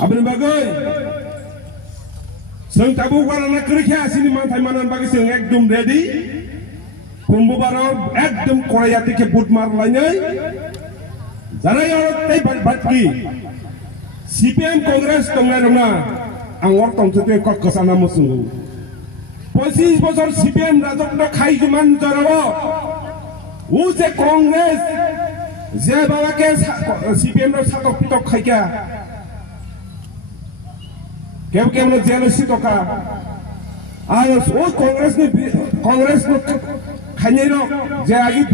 Abang bagai, seng tabu warna kerja sini mantai manan bagi seng ekdom ready, kumbubarau ekdom Korea tike budmar lanyai, jana yang tei batki, CPM Kongres tengah tengah, angor tong tu kok kesana musuh, posisi bosor CPM rajuk nak kai cuman jarawa, uje Kongres, saya bawa ke CPM rajuk satu pitok kai kya. Kem jealous itu kah? Ayo, Kongres ni kanyero, jadi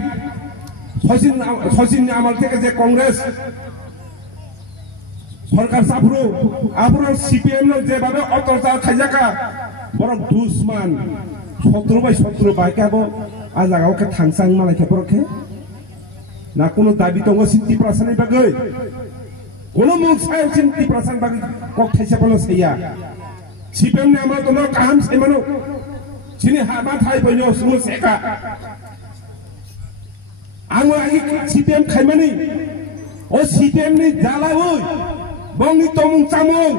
sosin amal teka je Kongres, सरकार साफरो आपरो CPM no जे बाबे अतरता खाइजाका बरक दुश्मन 17 bye काबो आ जागाव के थांसां मालाय के बरके ना कोनो दाबी दङ 50% नि बागै कोनो मुंसाय 50% बागै कक थाइसे बनो सैया CPM ने आमा दनो काम सैमानो सिनि हाबा थाइ बयनो सुमु सेका आङो आइ CPM खाइमानि ओ CPM नि जालावै Bangni tomung camung,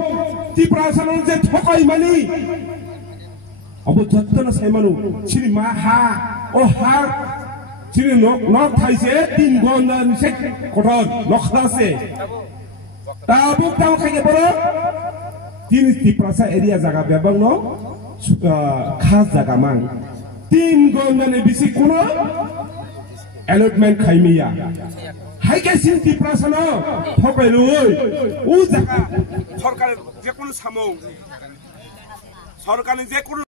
ti perasaan je thokai mani. Abu jatna sai manu, sini maha, oh har, sini nok thai se tin gonda nisek kotor, nok khase. Tabuk tahu kaya boro, ti perasaan area jaga bebang no, khas jaga mang. Tin gonda ne bisi kuno, allotment khaimiya. Hai kesin ti prasana thokai loi u jaka sarkar je kono samong sarkar je kono